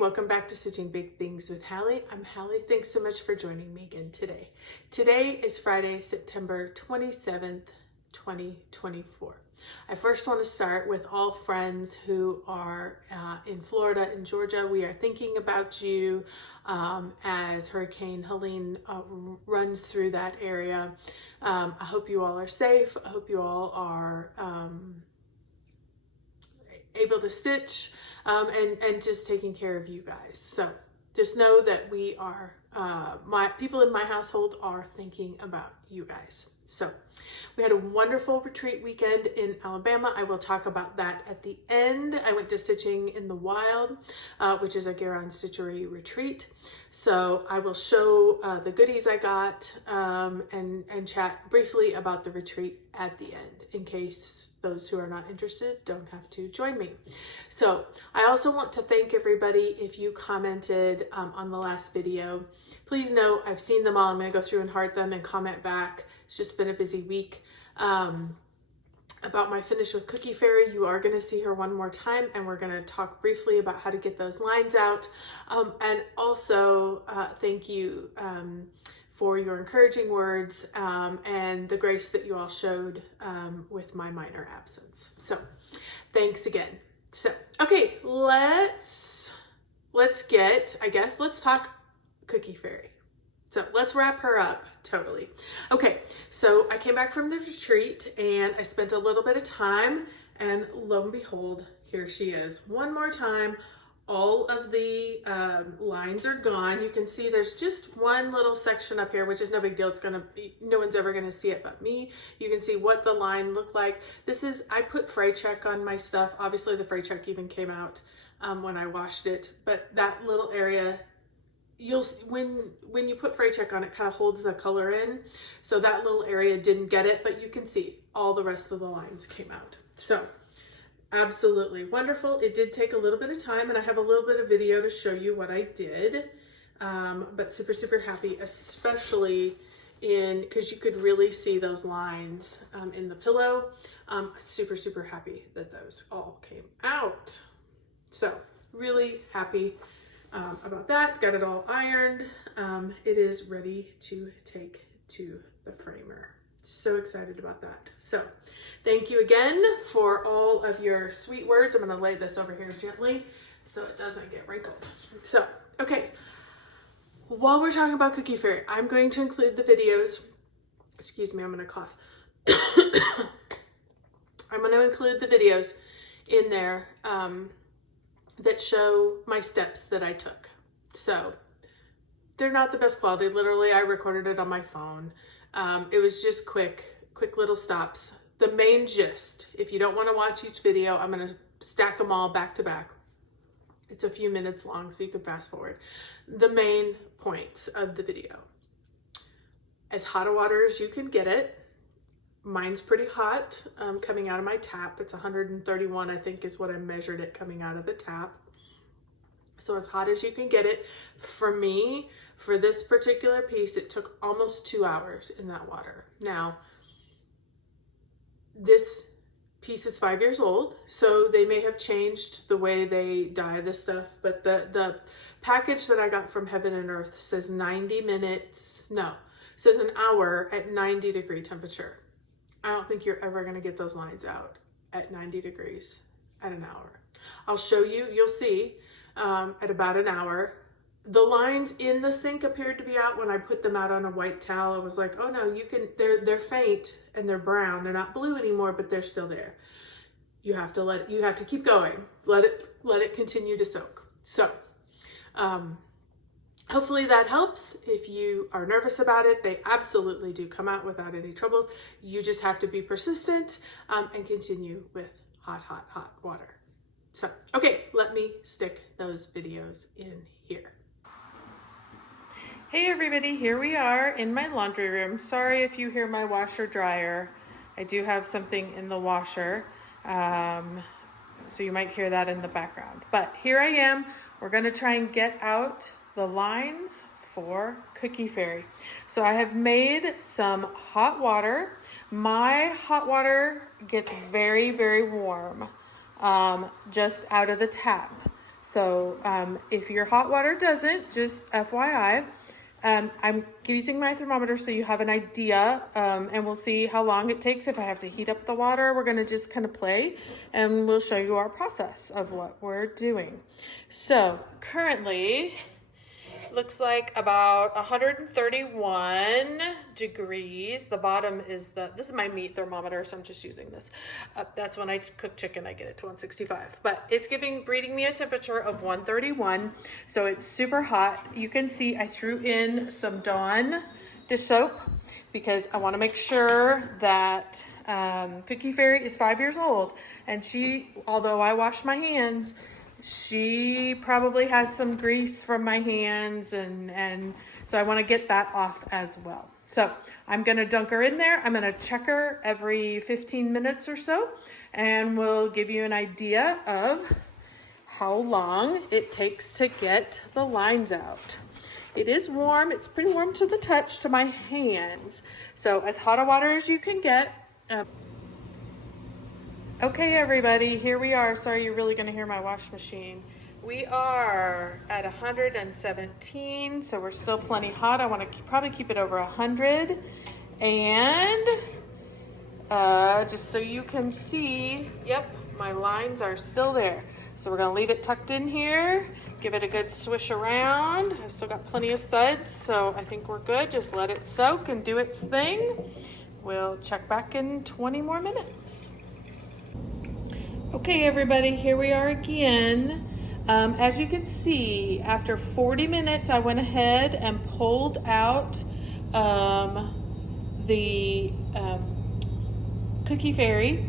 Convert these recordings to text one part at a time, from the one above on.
welcome back to Stitching Big Things with Hallie. I'm Hallie. Thanks so much for joining me again today. Today is Friday, September 27th, 2024. I first want to start with all friends who are in Florida and Georgia. We are thinking about you as Hurricane Helene runs through that area. I hope you all are safe. I hope you all are able to stitch and just taking care of you guys. So just know that we are, my people in my household are thinking about you guys. So we had a wonderful retreat weekend in Alabama. I will talk about that at the end. I went to Stitching in the Wild, which is a Garon Stitchery retreat. So I will show the goodies I got and chat briefly about the retreat at the end in case those who are not interested don't have to join me. So I also want to thank everybody if you commented on the last video. Please know I've seen them all. I'm going to go through and heart them and comment back. It's just been a busy week. About my finish with Cookie Fairy, you are going to see her one more time, and we're going to talk briefly about how to get those lines out. And also thank you for your encouraging words and the grace that you all showed with my minor absence. So thanks again. So, okay, let's talk Cookie Fairy. So let's wrap her up totally. Okay, so I came back from the retreat and I spent a little bit of time, and lo and behold, here she is. One more time. All of the lines are gone. You can see there's just one little section up here, which is no big deal. It's gonna be, no one's ever gonna see it but me. You can see what the line looked like. This is, I put fray check on my stuff. Obviously the fray check even came out when I washed it, but that little area, you'll, when you put fray check on, it kind of holds the color in. So that little area didn't get it, but you can see all the rest of the lines came out. So absolutely wonderful. It did take a little bit of time, and I have a little bit of video to show you what I did, but super, super happy, especially because you could really see those lines in the pillow. Super, super happy that those all came out. So really happy about that. Got it all ironed. It is ready to take to the framer. So excited about that. So thank you again for all of your sweet words. I'm going to lay this over here gently so it doesn't get wrinkled. So, okay. While we're talking about Cookie Fairy, I'm going to include the videos. Excuse me, I'm going to cough. I'm going to include the videos in there that show my steps that I took. So they're not the best quality. Literally, I recorded it on my phone. It was just quick little stops. The main gist, if you don't want to watch each video, I'm going to stack them all back to back. It's a few minutes long, so you can fast forward. The main points of the video. As hot a water as you can get it. Mine's pretty hot coming out of my tap. It's 131, I think, is what I measured it coming out of the tap. So as hot as you can get it. For me, for this particular piece, it took almost 2 hours in that water. Now, this piece is 5 years old, so they may have changed the way they dye this stuff, but the package that I got from Heaven and Earth says 90 minutes, no, says an hour at 90 degree temperature. I don't think you're ever gonna get those lines out at 90 degrees at an hour. I'll show you, you'll see at about an hour. The lines in the sink appeared to be out when I put them out on a white towel. I was like, oh no, you can, they're faint and they're brown. They're not blue anymore, but they're still there. You have to keep going. Let it continue to soak. So, hopefully that helps. If you are nervous about it, they absolutely do come out without any trouble. You just have to be persistent and continue with hot, hot, hot water. So, okay, let me stick those videos in here. Hey everybody, here we are in my laundry room. Sorry if you hear my washer dryer. I do have something in the washer, so you might hear that in the background. But here I am. We're gonna try and get out the lines for Cookie Fairy. So I have made some hot water. My hot water gets very, very warm just out of the tap. So if your hot water doesn't, just FYI, I'm using my thermometer so you have an idea, and we'll see how long it takes. If I have to heat up the water, we're gonna just kind of play, and we'll show you our process of what we're doing. So currently, looks like about 131 degrees. The bottom is this is my meat thermometer, so I'm just using this. That's when I cook chicken, I get it to 165. But it's breeding me a temperature of 131, so it's super hot. You can see I threw in some Dawn dish soap because I want to make sure that Cookie Fairy is 5 years old, and although I wash my hands, she probably has some grease from my hands, and so I want to get that off as well. So I'm going to dunk her in there. I'm going to check her every 15 minutes or so, and we'll give you an idea of how long it takes to get the lines out. It is warm. It's pretty warm to the touch to my hands. So as hot a water as you can get. Okay, everybody, here we are. Sorry, you're really gonna hear my wash machine. We are at 117, so we're still plenty hot. I wanna probably keep it over 100. And just so you can see, yep, my lines are still there. So we're gonna leave it tucked in here, give it a good swish around. I've still got plenty of suds, so I think we're good. Just let it soak and do its thing. We'll check back in 20 more minutes. Okay, everybody, here we are again. As you can see, after 40 minutes, I went ahead and pulled out the Cookie Fairy.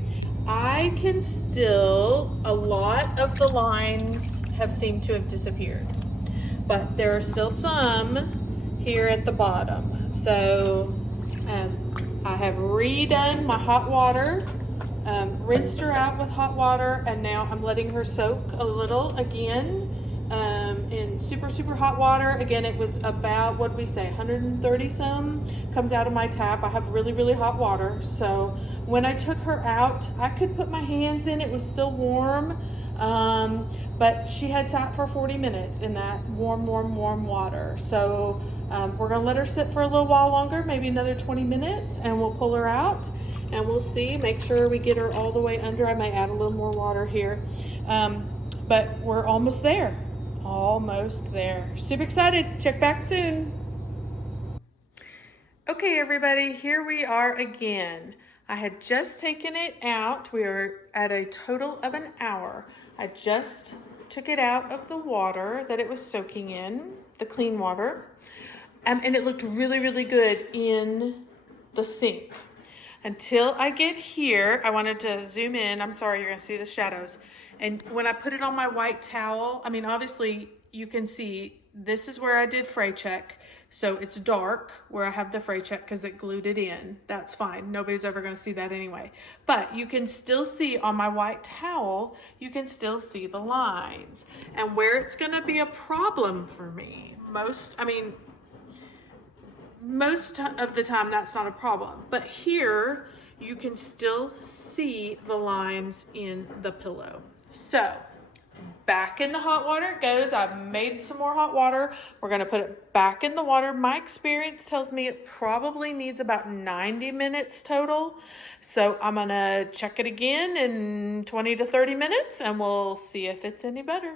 I can still, a lot of the lines have seemed to have disappeared, but there are still some here at the bottom. So I have redone my hot water. Rinsed her out with hot water, and now I'm letting her soak a little again in super hot water. Again, it was about, what did we say, 130 some comes out of my tap. I have really hot water, so when I took her out, I could put my hands in. It was still warm, but she had sat for 40 minutes in that warm water. So we're gonna let her sit for a little while longer, maybe another 20 minutes, and we'll pull her out. And we'll see, make sure we get her all the way under. I might add a little more water here. But we're almost there. Almost there. Super excited. Check back soon. Okay, everybody, here we are again. I had just taken it out. We were at a total of an hour. I just took it out of the water that it was soaking in, the clean water. And it looked really good in the sink. Until I get here, I wanted to zoom in. I'm sorry, you're gonna see the shadows. And when I put it on my white towel, I mean, obviously you can see this is where I did fray check. So it's dark where I have the fray check because it glued it in. That's fine. Nobody's ever gonna see that anyway. But you can still see on my white towel, you can still see the lines. And where it's gonna be a problem for me, most of the time that's not a problem, but here you can still see the lines in the pillow. So back in the hot water it goes. I've made some more hot water. We're gonna put it back in the water. My experience tells me it probably needs about 90 minutes total. So I'm gonna check it again in 20 to 30 minutes and we'll see if it's any better.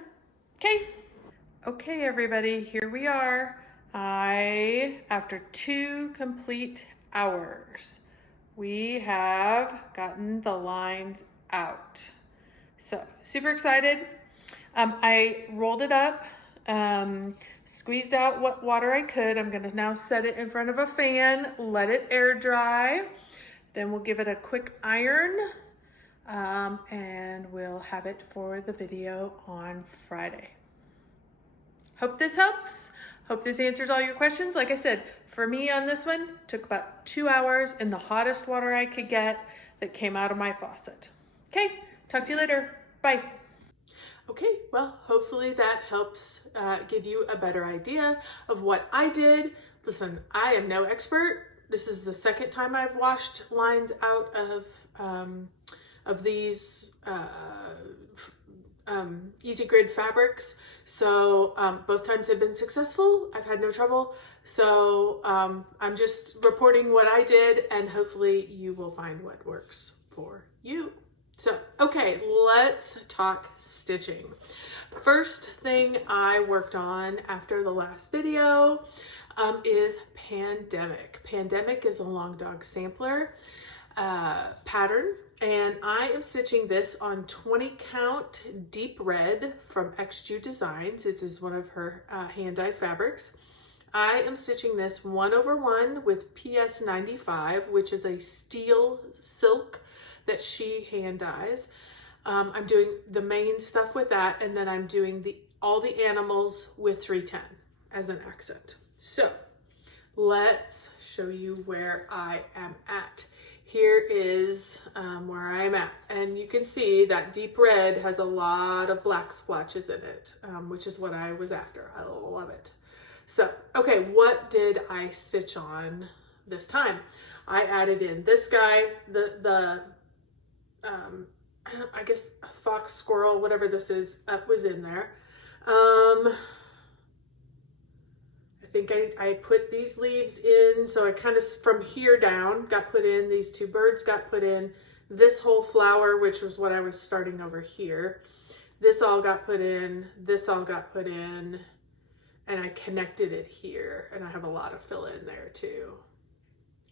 Okay, everybody, here we are. After 2 complete hours, we have gotten the lines out. So super excited. I rolled it up, squeezed out what water I could. I'm gonna now set it in front of a fan, let it air dry. Then we'll give it a quick iron, and we'll have it for the video on Friday. Hope this helps. Hope this answers all your questions. Like I said, for me on this one, took about 2 hours in the hottest water I could get that came out of my faucet. Okay, talk to you later. Bye. Okay, well, hopefully that helps give you a better idea of what I did. Listen, I am no expert. This is the second time I've washed lines out of these easy grid fabrics. So both times have been successful. I've had no trouble. So I'm just reporting what I did, and hopefully you will find what works for you. So, okay, let's talk stitching. First thing I worked on after the last video is Pandemic. Pandemic is a long dog sampler pattern, and I am stitching this on 20 count deep red from XJU Designs. It is one of her hand dyed fabrics. I am stitching this 1/1 with PS 95, which is a steel silk that she hand dyes. I'm doing the main stuff with that, and then I'm doing all the animals with 310 as an accent. So let's show you where I am at. Here is where I'm at, and you can see that deep red has a lot of black splotches in it, which is what I was after. I love it. So, okay, what did I stitch on this time? I added in this guy, I guess a fox, squirrel, whatever this is, was in there. I think I put these leaves in, so I kind of, from here down, got put in, these two birds got put in, this whole flower, which was what I was starting over here. This all got put in, this all got put in, and I connected it here, and I have a lot of fill in there too.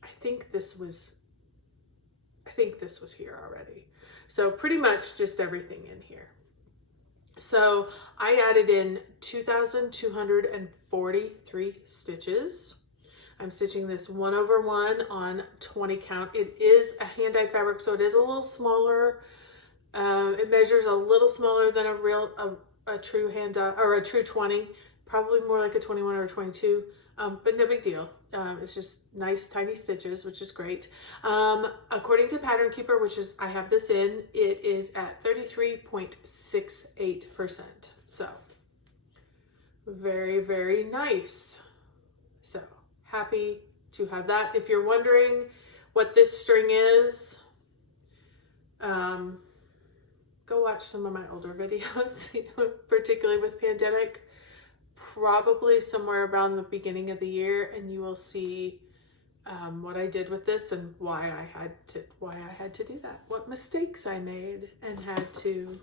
I think this was here already. So pretty much just everything in here. So I added in 2,243 stitches. I'm stitching this 1/1 on 20 count. It is a hand dyed fabric, so it is a little smaller. It measures a little smaller than a true hand dye, or a true 20, probably more like a 21 or a 22. But no big deal. It's just nice tiny stitches, which is great. According to Pattern Keeper, which is, I have this in, it is at 33.68%. So very, very nice. So happy to have that. If you're wondering what this string is, go watch some of my older videos, particularly with Pandemic. Probably somewhere around the beginning of the year, and you will see what I did with this and why I had to do that, what mistakes I made, and had to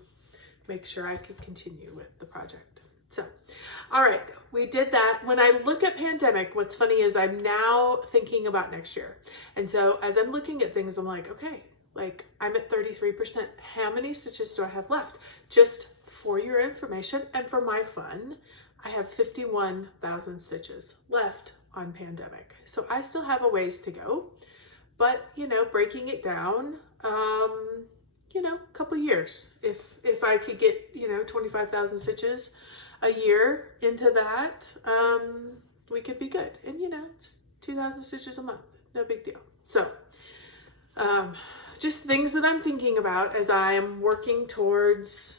make sure I could continue with the project. So, all right, we did that. When I look at Pandemic, what's funny is I'm now thinking about next year, and so as I'm looking at things, I'm like, okay, like I'm at 33%. How many stitches do I have left? Just for your information and for my fun, I have 51,000 stitches left on Pandemic. So I still have a ways to go, but breaking it down, a couple years. If I could get, 25,000 stitches a year into that, we could be good. And it's 2,000 stitches a month, no big deal. So, just things that I'm thinking about as I am working towards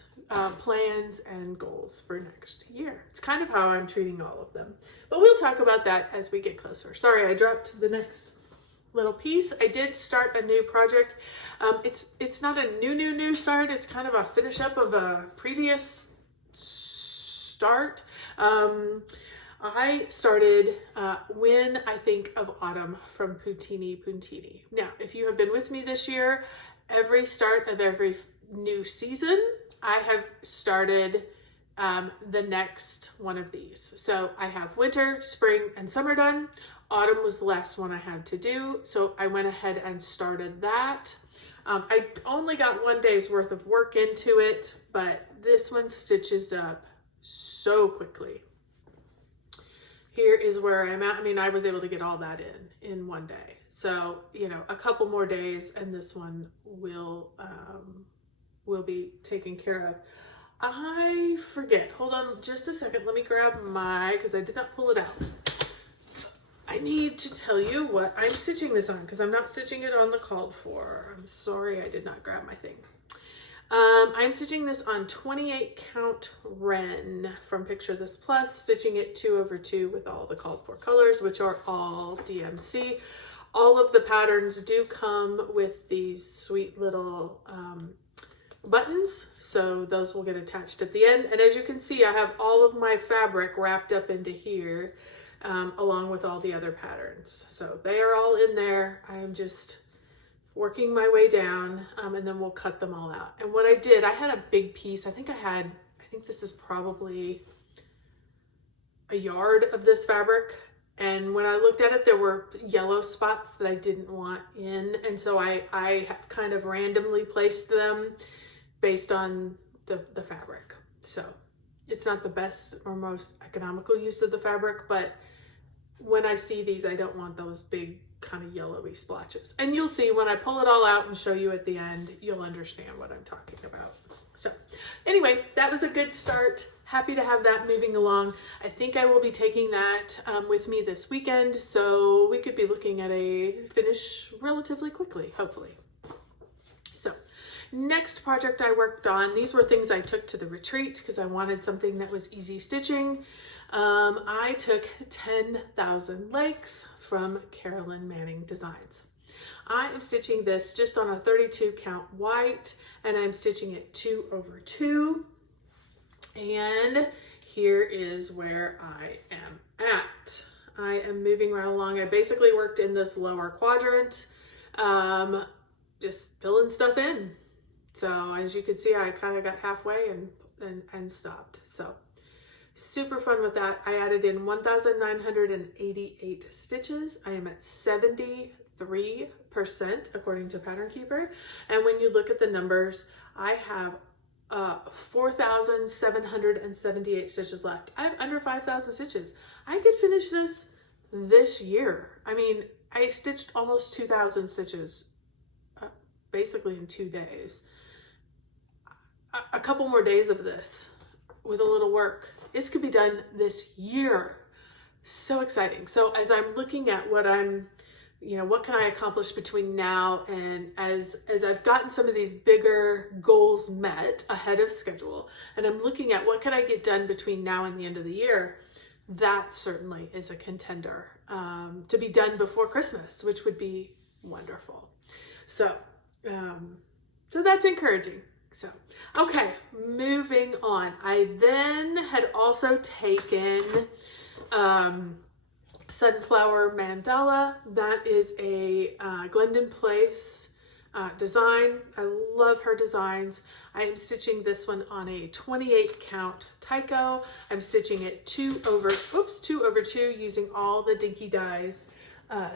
plans and goals for next year. It's kind of how I'm treating all of them, but we'll talk about that as we get closer. Sorry, I dropped the next little piece. I did start a new project. It's not a new start. It's kind of a finish up of a previous start. I started When I Think of Autumn from Puntini. Now, if you have been with me this year, every start of every new season, I have started the next one of these. So I have winter, spring, and summer done. Autumn was the last one I had to do, so I went ahead and started that. I only got 1 day's worth of work into it, but this one stitches up so quickly. Here is where I'm at. I mean, I was able to get all that in 1 day. So, a couple more days and this one will be taken care of. I forget. Hold on just a second. Let me grab because I did not pull it out. I need to tell you what I'm stitching this on because I'm not stitching it on the called for. I'm sorry I did not grab my thing. I'm stitching this on 28 count Wren from Picture This Plus, stitching it 2/2 with all the called for colors, which are all DMC. All of the patterns do come with these sweet little buttons, so those will get attached at the end. And as you can see, I have all of my fabric wrapped up into here, along with all the other patterns. So they are all in there. I am just working my way down, and then we'll cut them all out. And what I did, I had a big piece. I think this is probably a yard of this fabric. And when I looked at it, there were yellow spots that I didn't want in. And so I have kind of randomly placed them based on the fabric. So it's not the best or most economical use of the fabric, but when I see these, I don't want those big kind of yellowy splotches. And you'll see when I pull it all out and show you at the end, you'll understand what I'm talking about. So anyway, that was a good start. Happy to have that moving along. I think I will be taking that with me this weekend, so we could be looking at a finish relatively quickly, hopefully. So next project I worked on, these were things I took to the retreat because I wanted something that was easy stitching. I took 10,000 Lakes from Carolyn Manning Designs. I am stitching this just on a 32 count white, and I'm stitching it 2/2. And here is where I am at. I am moving right along. I basically worked in this lower quadrant, just filling stuff in. So as you can see, I kind of got halfway and stopped. So super fun with that. I added in 1,988 stitches. I am at 73% according to Pattern Keeper. And when you look at the numbers, I have 4,778 stitches left. I have under 5,000 stitches. I could finish this year. I mean, I stitched almost 2,000 stitches basically in 2 days. A couple more days of this with a little work. This could be done this year. So exciting. So as I'm looking at what can I accomplish between now and as I've gotten some of these bigger goals met ahead of schedule, and I'm looking at what can I get done between now and the end of the year, that certainly is a contender to be done before Christmas, which would be wonderful. So that's encouraging. So, okay, moving on. I then had also taken Sunflower Mandala. That is a Glendon Place design. I love her designs. I am stitching this one on a 28 count Tyco. I'm stitching it 2/2 using all the Dinky Dyes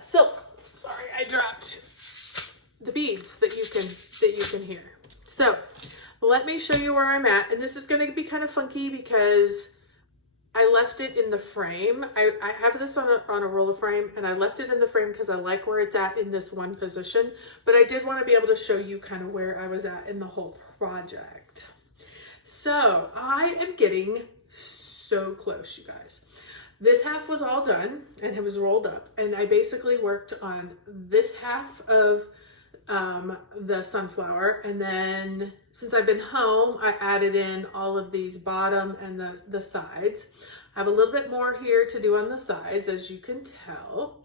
silk. Sorry, I dropped the beads that you can hear. So let me show you where I'm at, and this is going to be kind of funky because I left it in the frame. I have this on a roller frame, and I left it in the frame because I like where it's at in this one position, but I did want to be able to show you kind of where I was at in the whole project. So I am getting so close, you guys. This half was all done and it was rolled up, and I basically worked on this half of the sunflower, and then since I've been home, I added in all of these bottom and the sides. I have a little bit more here to do on the sides, as you can tell,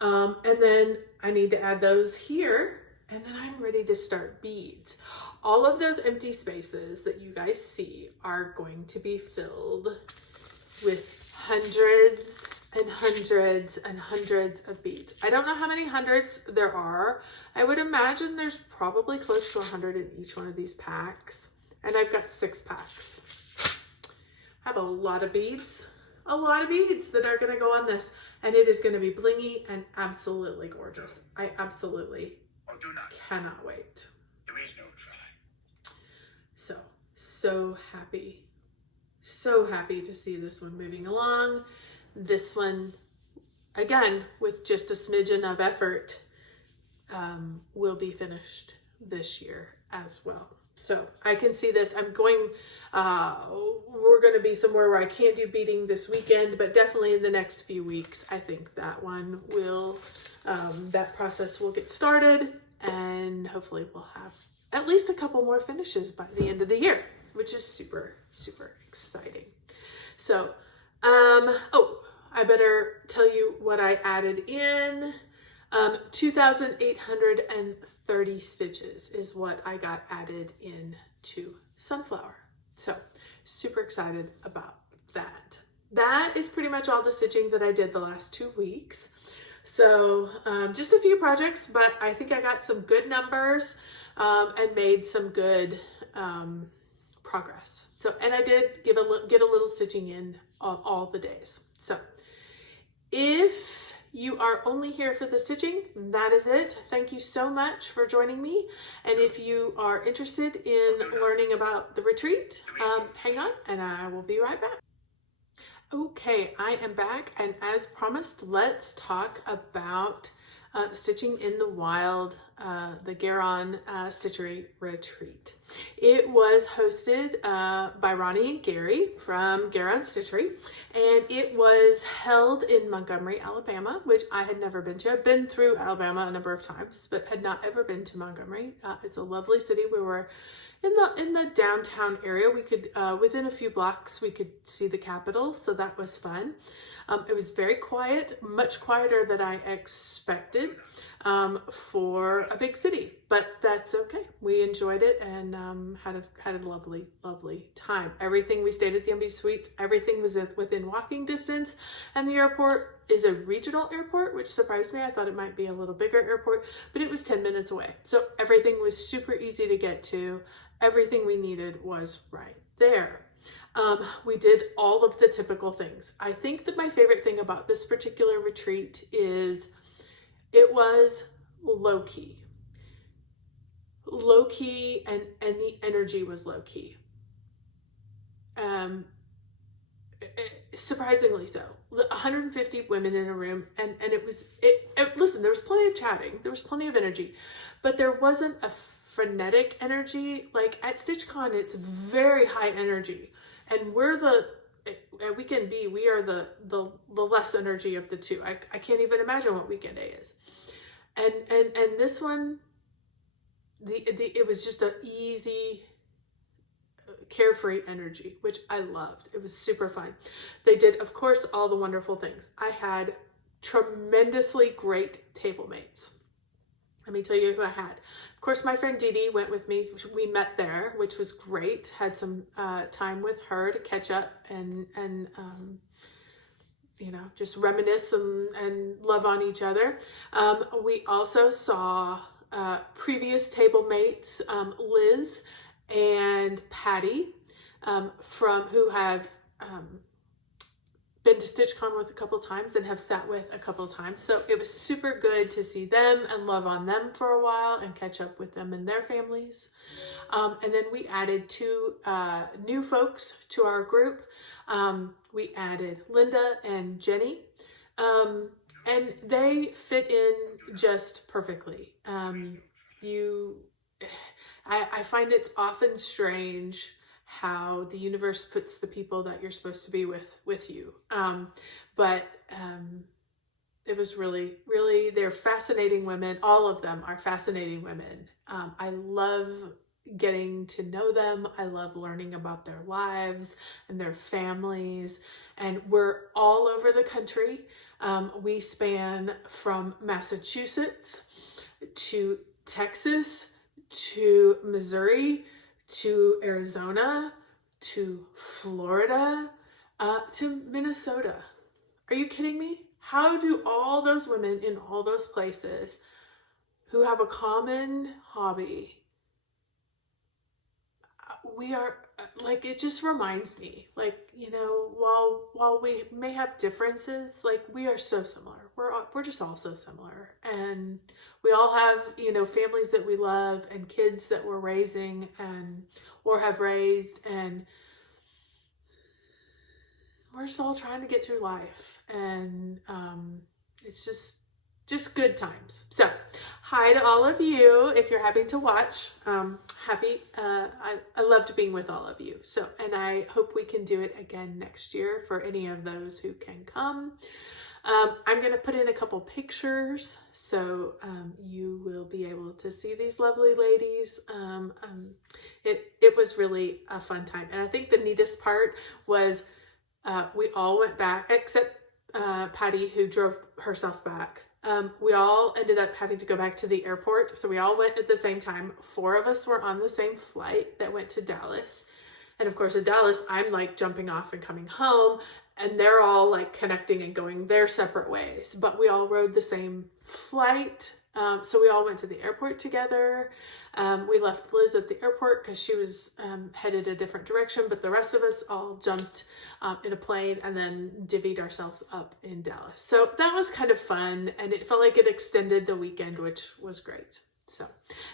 and then I need to add those here, and then I'm ready to start beads. All of those empty spaces that you guys see are going to be filled with hundreds and hundreds and hundreds of beads. I don't know how many hundreds there are. I would imagine there's probably close to 100 in each one of these packs. And I've got 6 packs. I have a lot of beads that are gonna go on this. And it is gonna be blingy and absolutely gorgeous. I absolutely cannot wait. There is no try. So happy. So happy to see this one moving along. This one, again, with just a smidgen of effort, will be finished this year as well. So I can see this. we're going to be somewhere where I can't do beading this weekend, but definitely in the next few weeks, I think that one will, that process will get started, and hopefully we'll have at least a couple more finishes by the end of the year, which is super, super exciting. So, I better tell you what I added in. 2,830 stitches is what I got added in to sunflower. So super excited about that. That is pretty much all the stitching that I did the last 2 weeks. So just a few projects, but I think I got some good numbers and made some good progress. So, and I did get a little stitching in all the days. So if you are only here for the stitching, that is it. Thank you so much for joining me. And if you are interested in learning about the retreat, hang on and I will be right back. Okay, I am back, and as promised, let's talk about stitching in the wild, the Garon Stitchery Retreat. It was hosted by Ronnie and Gary from Garon Stitchery, and it was held in Montgomery, Alabama, which I had never been to. I've been through Alabama a number of times, but had not ever been to Montgomery. It's a lovely city. We were in the downtown area. We could, within a few blocks, we could see the Capitol, so that was fun. It was very quiet, much quieter than I expected for a big city, but that's okay. We enjoyed it and had a lovely, lovely time. Everything, we stayed at the MB Suites, everything was within walking distance, and the airport is a regional airport, which surprised me. I thought it might be a little bigger airport, but it was 10 minutes away. So everything was super easy to get to. Everything we needed was right there. We did all of the typical things. I think that my favorite thing about this particular retreat is it was low-key. Low-key, and the energy was low-key. Surprisingly so. 150 women in a room, and listen, there was plenty of chatting, there was plenty of energy, but there wasn't a frenetic energy. Like at StitchCon, it's very high energy, and we are the less energy of the two. I can't even imagine what Weekend A is, and this one, it was just an easy, carefree energy, which I loved. It was super fun. They did, of course, all the wonderful things. I had tremendously great table mates. Let me tell you who I had. Of course, my friend Dee Dee went with me. We met there, which was great. Had some time with her to catch up and just reminisce and love on each other. We also saw previous table mates, Liz and Patty, who have been to StitchCon with a couple times and have sat with a couple times. So it was super good to see them and love on them for a while and catch up with them and their families. And then we added 2 new folks to our group. We added Linda and Jenny, and they fit in just perfectly. I find it's often strange how the universe puts the people that you're supposed to be with you. But it was really, really, they're fascinating women. All of them are fascinating women. I love getting to know them. I love learning about their lives and their families. And we're all over the country. We span from Massachusetts to Texas to Missouri to Arizona to Florida to Minnesota. Are you kidding me? How do all those women in all those places who have a common hobby, we are like, it just reminds me, like, while we may have differences, like, we are so similar. We're just all so similar, and we all have, families that we love and kids that we're raising or have raised, and we're just all trying to get through life, and it's just good times. So hi to all of you if you're having to watch. I loved being with all of you. So, and I hope we can do it again next year for any of those who can come. I'm going to put in a couple pictures so you will be able to see these lovely ladies. It was really a fun time. And I think the neatest part was we all went back, except Patty, who drove herself back. We all ended up having to go back to the airport. So we all went at the same time. 4 of us were on the same flight that went to Dallas. And of course, at Dallas, I'm like jumping off and coming home, and they're all like connecting and going their separate ways. But we all rode the same flight. So we all went to the airport together. We left Liz at the airport because she was headed a different direction, but the rest of us all jumped in a plane and then divvied ourselves up in Dallas. So that was kind of fun, and it felt like it extended the weekend, which was great. So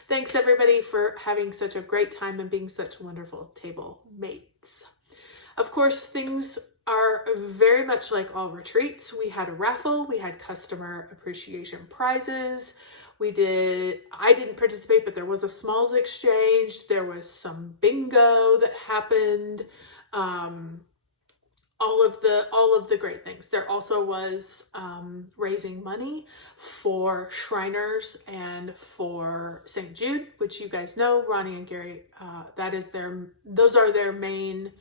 thanks everybody for having such a great time and being such wonderful table mates. Of course, things are very much like all retreats. We had a raffle, we had customer appreciation prizes. I didn't participate, but there was a smalls exchange. There was some bingo that happened. All of the great things. There also was raising money for Shriners and for St. Jude, which you guys know, Ronnie and Gary, those are their main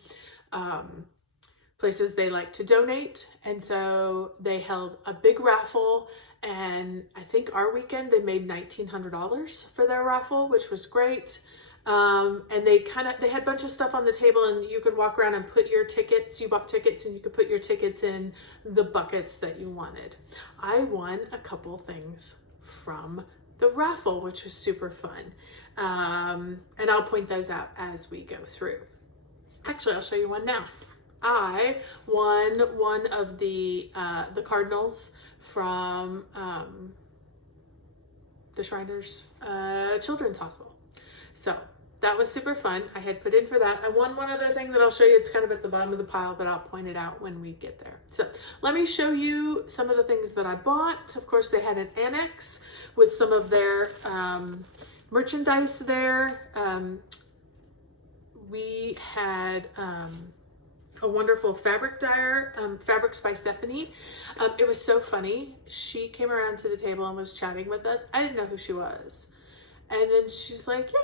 places they like to donate. And so they held a big raffle, and I think our weekend they made $1,900 for their raffle, which was great. And they had a bunch of stuff on the table, and you could walk around and put your tickets. You bought tickets and you could put your tickets in the buckets that you wanted. I won a couple things from the raffle, which was super fun. And I'll point those out as we go through. Actually, I'll show you one now. I won one of the Cardinals from the Shriners Children's Hospital. So that was super fun. I had put in for that. I won one other thing that I'll show you. It's kind of at the bottom of the pile, but I'll point it out when we get there. So let me show you some of the things that I bought. Of course, they had an annex with some of their merchandise there. We had a wonderful fabric dyer, Fabrics by Stephanie. It was so funny. She came around to the table and was chatting with us. I didn't know who she was. And then she's like, yeah,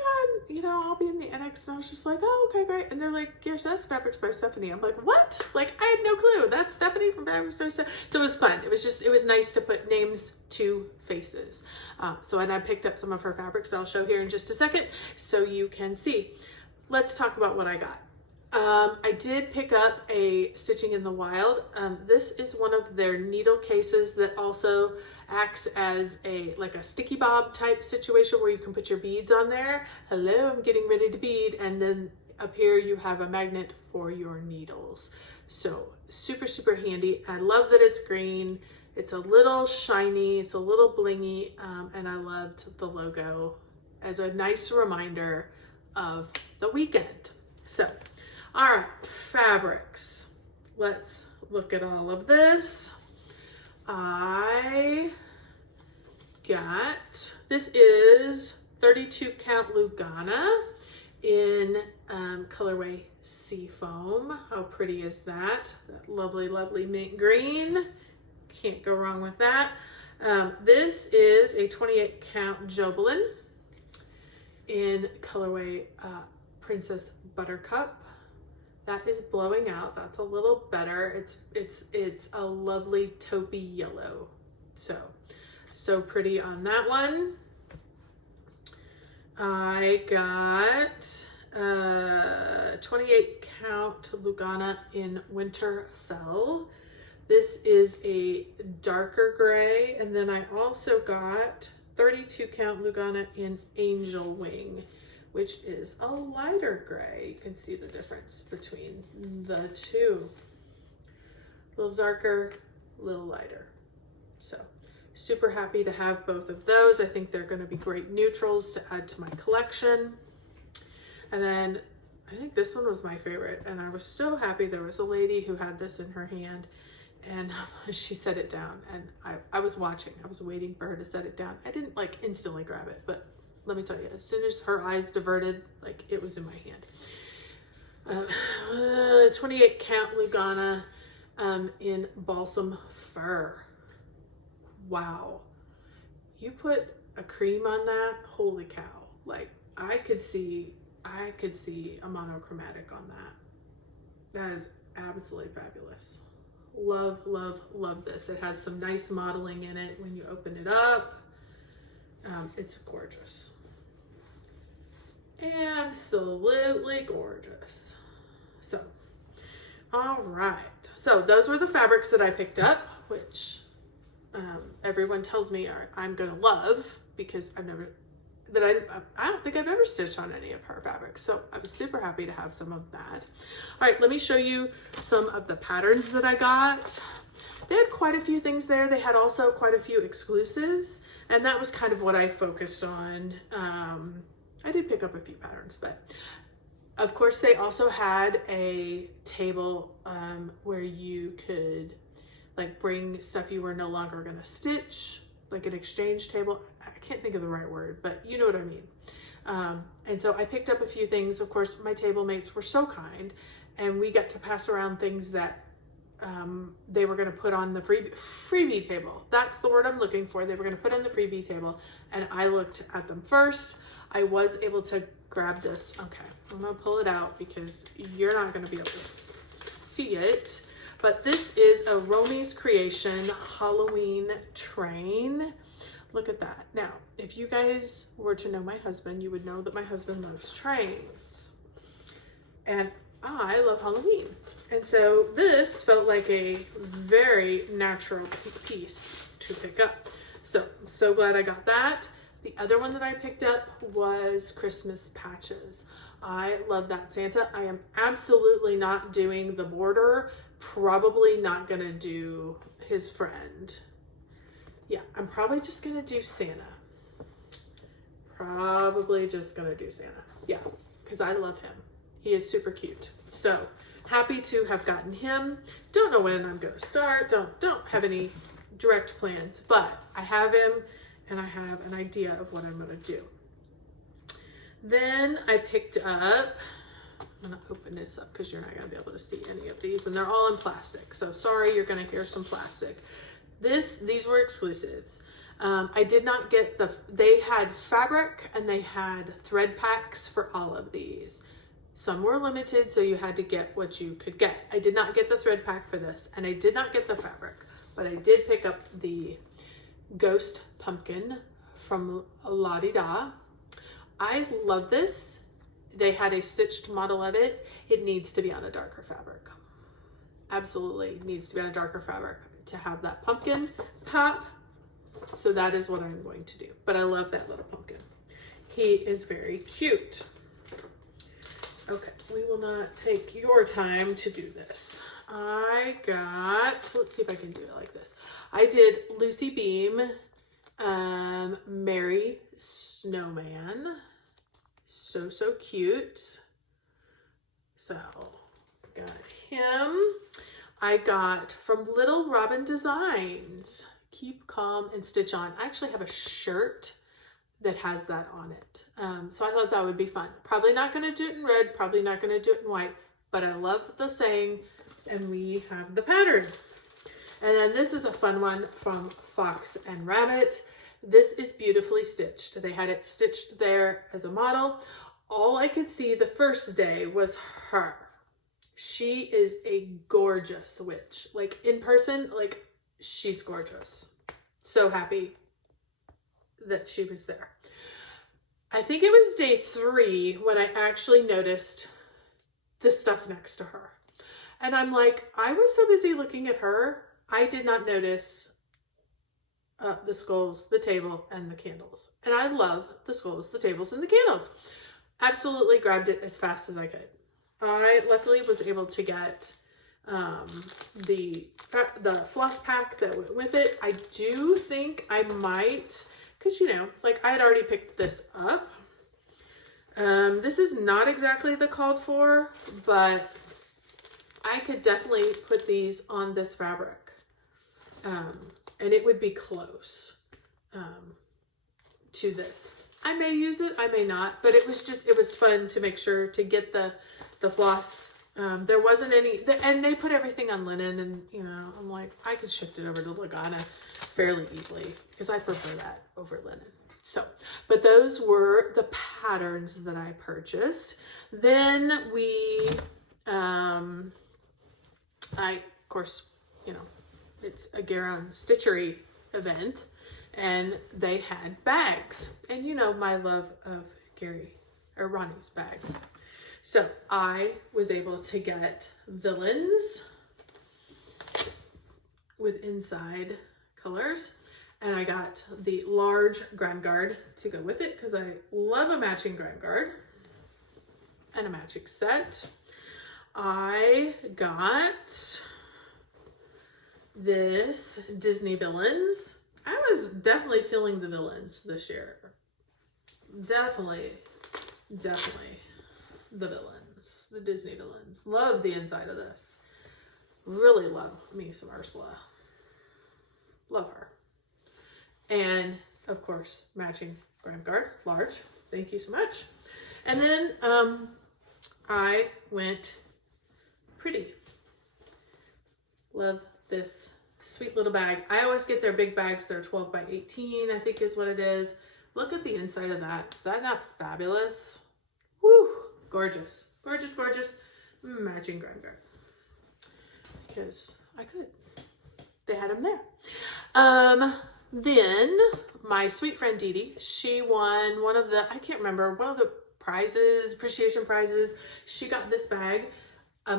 I'll be in the annex. And I was just like, oh, okay, great. And they're like, yes, that's Fabrics by Stephanie. I'm like, what? Like, I had no clue. That's Stephanie from Fabrics by Stephanie. So it was fun. It was nice to put names to faces. And I picked up some of her fabrics I'll show here in just a second so you can see. Let's talk about what I got. I did pick up a Stitching in the Wild. This is one of their needle cases that also acts as a sticky bob type situation where you can put your beads on there. Hello, I'm getting ready to bead. And then up here you have a magnet for your needles. So super, super handy. I love that it's green. It's a little shiny, it's a little blingy, and I loved the logo as a nice reminder of the weekend. So, all right, fabrics. Let's look at all of this. This is 32 count Lugana in colorway Seafoam. How pretty is that? That lovely, lovely mint green. Can't go wrong with that. This is a 28 count Jobelin in colorway Princess Buttercup. That is blowing out. That's a little better. It's a lovely taupey yellow. So pretty on that one. I got 28 count Lugana in Winterfell. This is a darker gray, and then I also got 32 count Lugana in Angel Wing, which is a lighter gray. You can see the difference between the two. A little darker, a little lighter. So super happy to have both of those. I think they're going to be great neutrals to add to my collection. And then I think this one was my favorite, and I was so happy. There was a lady who had this in her hand, and she set it down, and I was watching. I was waiting for her to set it down. I didn't instantly grab it, but let me tell you, as soon as her eyes diverted, it was in my hand. 28 count Lugana in Balsam Fir. Wow. You put a cream on that, holy cow. I could see a monochromatic on that. That is absolutely fabulous. Love, love, love this. It has some nice modeling in it when you open it up. It's gorgeous. Absolutely gorgeous. So, all right. So those were the fabrics that I picked up, which everyone tells me I'm gonna love, because I don't think I've ever stitched on any of her fabrics. So I was super happy to have some of that. All right, let me show you some of the patterns that I got. They had quite a few things there. They had also quite a few exclusives, and that was kind of what I focused on. I did pick up a few patterns, but of course they also had a table where you could like bring stuff you were no longer gonna stitch, like an exchange table. I can't think of the right word, but you know what I mean. And so I picked up a few things. Of course, my table mates were so kind, and we got to pass around things that they were gonna put on the freebie table. That's the word I'm looking for. They were gonna put on the freebie table, and I looked at them first. I was able to grab this. Okay, I'm gonna pull it out because you're not gonna be able to see it. But this is a Romy's Creation Halloween train. Look at that. Now, if you guys were to know my husband, you would know that my husband loves trains. And I love Halloween. And so this felt like a very natural piece to pick up. So I'm so glad I got that. The other one that I picked up was Christmas patches. I love that Santa. I am absolutely not doing the border. Probably not gonna do his friend. Yeah, I'm probably just gonna do Santa. Probably just gonna do Santa. Yeah, because I love him. He is super cute. So happy to have gotten him. Don't know when I'm gonna start. Don't have any direct plans, but I have him and I have an idea of what I'm gonna do. Then I picked up, I'm gonna open this up because you're not gonna be able to see any of these, and they're all in plastic. So sorry, you're gonna hear some plastic. These were exclusives. I did not get they had fabric and they had thread packs for all of these. Some were limited, so you had to get what you could get. I did not get the thread pack for this, and I did not get the fabric, but I did pick up the Ghost Pumpkin from La Di Da. I love this. They had a stitched model of it. It needs to be on a darker fabric. Absolutely needs to be on a darker fabric to have that pumpkin pop. So that is what I'm going to do. But I love that little pumpkin. He is very cute. Okay, we will not take your time to do this. I got, let's see if I can do it like this. I did Lucy Beam, Merry Snowman. So cute. So got him. I got from Little Robin Designs, Keep Calm and Stitch On. I actually have a shirt that has that on it. So I thought that would be fun. Probably not gonna do it in red, probably not gonna do it in white, but I love the saying, and we have the pattern. And then this is a fun one from Fox and Rabbit. This is beautifully stitched. They had it stitched there as a model. All I could see the first day was her. She is a gorgeous witch. Like in person, like she's gorgeous. So happy that she was there. I think it was day 3 when I actually noticed the stuff next to her. And I'm like, I was so busy looking at her, I did not notice the skulls, the table, and the candles. And I love the skulls, the tables, and the candles. Absolutely grabbed it as fast as I could. I luckily was able to get the floss pack that went with it. I do think I might, because you know, like I had already picked this up. This is not exactly the called for, but I could definitely put these on this fabric. And it would be close to this. I may use it, I may not, but it was fun to make sure to get the floss. There wasn't any, and they put everything on linen, and you know, I'm like, I could shift it over to Lagana fairly easily because I prefer that over linen. So, but those were the patterns that I purchased. Then I, of course, you know, it's a Garon Stitchery event, and they had bags. And you know my love of Ronnie's bags. So I was able to get villains with inside colors, and I got the large Grand Guard to go with it because I love a matching Grand Guard and a matching set. I got this Disney villains. I was definitely feeling the villains this year. Definitely the villains, the Disney villains. Love the inside of this. Really love me some Ursula. Love her. And of course, matching Grand Guard, large. Thank you so much. And then I went pretty. Love this sweet little bag. I always get their big bags. They're 12 by 18, I think is what it is. Look at the inside of that. Is that not fabulous? Woo! Gorgeous. Gorgeous, gorgeous. Matching Grand Guard. Because I could. They had them there. Then my sweet friend Dee Dee, she won one of the, I can't remember, one of the prizes, appreciation prizes. She got this bag.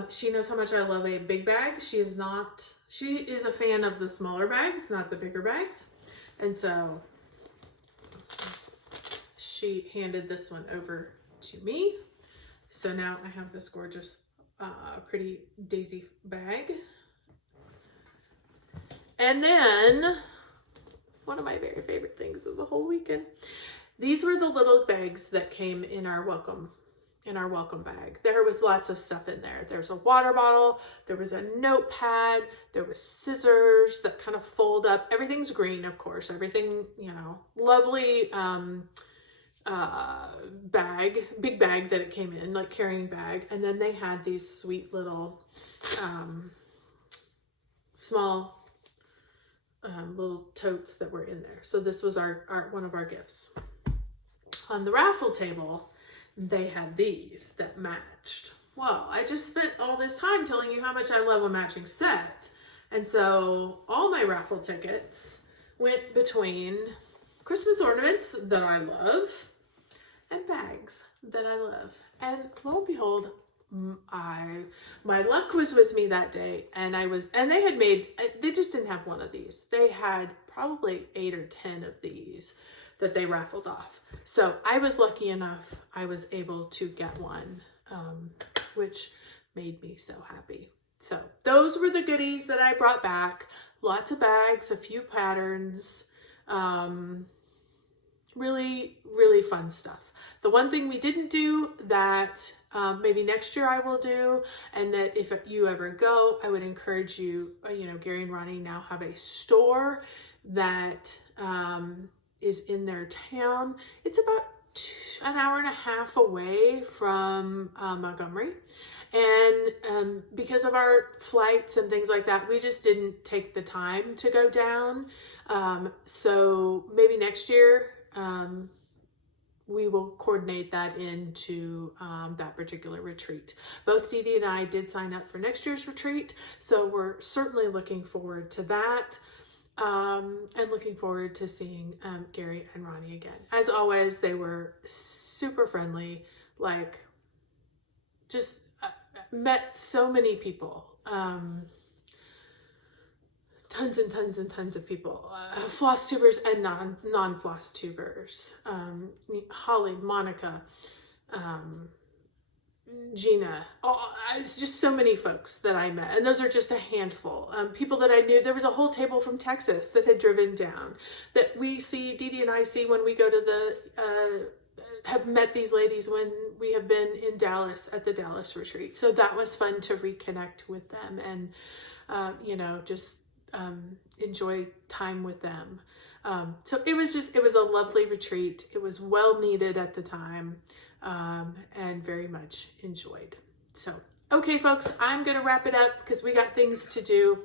She knows how much I love a big bag. She is a fan of the smaller bags, not the bigger bags. And so she handed this one over to me. So now I have this gorgeous, pretty daisy bag. And then one of my very favorite things of the whole weekend. These were the little bags that came in our welcome bag. There was lots of stuff in there. There's a water bottle, there was a notepad, there was scissors that kind of fold up. Everything's green, of course. Everything, you know, lovely bag, big bag that it came in, like carrying bag. And then they had these sweet little small little totes that were in there. So this was our one of our gifts. On the raffle table, they had these that matched. Well, I just spent all this time telling you how much I love a matching set. And so all my raffle tickets went between Christmas ornaments that I love and bags that I love. And lo and behold, my luck was with me that day, and they just didn't have one of these. They had probably 8 or 10 of these that they raffled off. So I was lucky enough, I was able to get one, which made me so happy. So those were the goodies that I brought back. Lots of bags, a few patterns, really, really fun stuff. The one thing we didn't do that maybe next year I will do, and that if you ever go, I would encourage you, Gary and Ronnie now have a store that is in their town. It's about an hour and a half away from Montgomery. And because of our flights and things like that, we just didn't take the time to go down. So maybe next year, we will coordinate that into that particular retreat. Both Dee Dee and I did sign up for next year's retreat, so we're certainly looking forward to that, and looking forward to seeing Gary and Ronnie again. As always, they were super friendly, like just met so many people. Tons and tons and tons of people, Flosstubers and non-Flosstubers, Holly, Monica, Gina, it's just so many folks that I met, and those are just a handful. People that I knew. There was a whole table from Texas that had driven down, that we see, Dee Dee and I see when we go to have met these ladies when we have been in Dallas at the Dallas retreat. So that was fun to reconnect with them and, just enjoy time with them. So it was a lovely retreat. It was well needed at the time, and very much enjoyed. So, okay, folks, I'm going to wrap it up because we got things to do.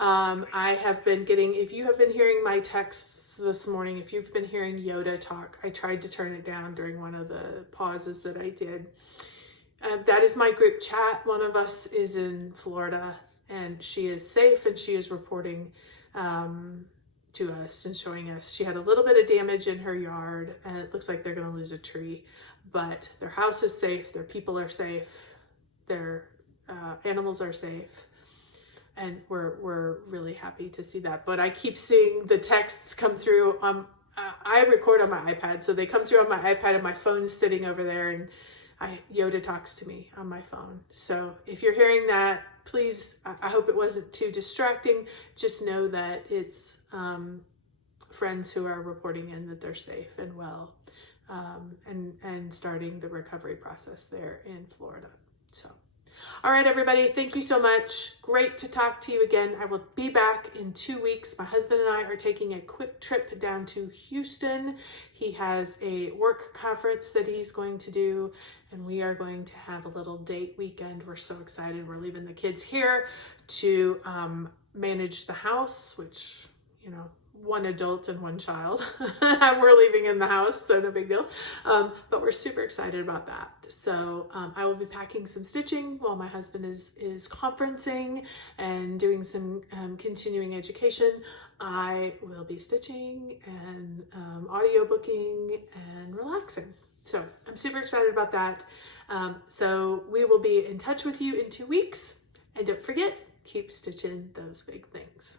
I have been if you have been hearing my texts this morning, if you've been hearing Yoda talk, I tried to turn it down during one of the pauses that I did. That is my group chat. One of us is in Florida, and she is safe, and she is reporting to us and showing us. She had a little bit of damage in her yard, and it looks like they're going to lose a tree, but their house is safe, their people are safe, their animals are safe, and we're really happy to see that. But I keep seeing the texts come through. I record on my iPad, so they come through on my iPad, and my phone's sitting over there, and Yoda talks to me on my phone. So if you're hearing that, please, I hope it wasn't too distracting. Just know that it's friends who are reporting in that they're safe and well, and starting the recovery process there in Florida. So, all right, everybody, thank you so much. Great to talk to you again. I will be back in 2 weeks. My husband and I are taking a quick trip down to Houston. He has a work conference that he's going to do, and we are going to have a little date weekend. We're so excited. We're leaving the kids here to manage the house, which, you know, one adult and one child. We're leaving in the house, so no big deal. But we're super excited about that. So I will be packing some stitching while my husband is conferencing and doing some continuing education. I will be stitching and audio booking and relaxing. So I'm super excited about that. So we will be in touch with you in 2 weeks. And don't forget, keep stitching those big things.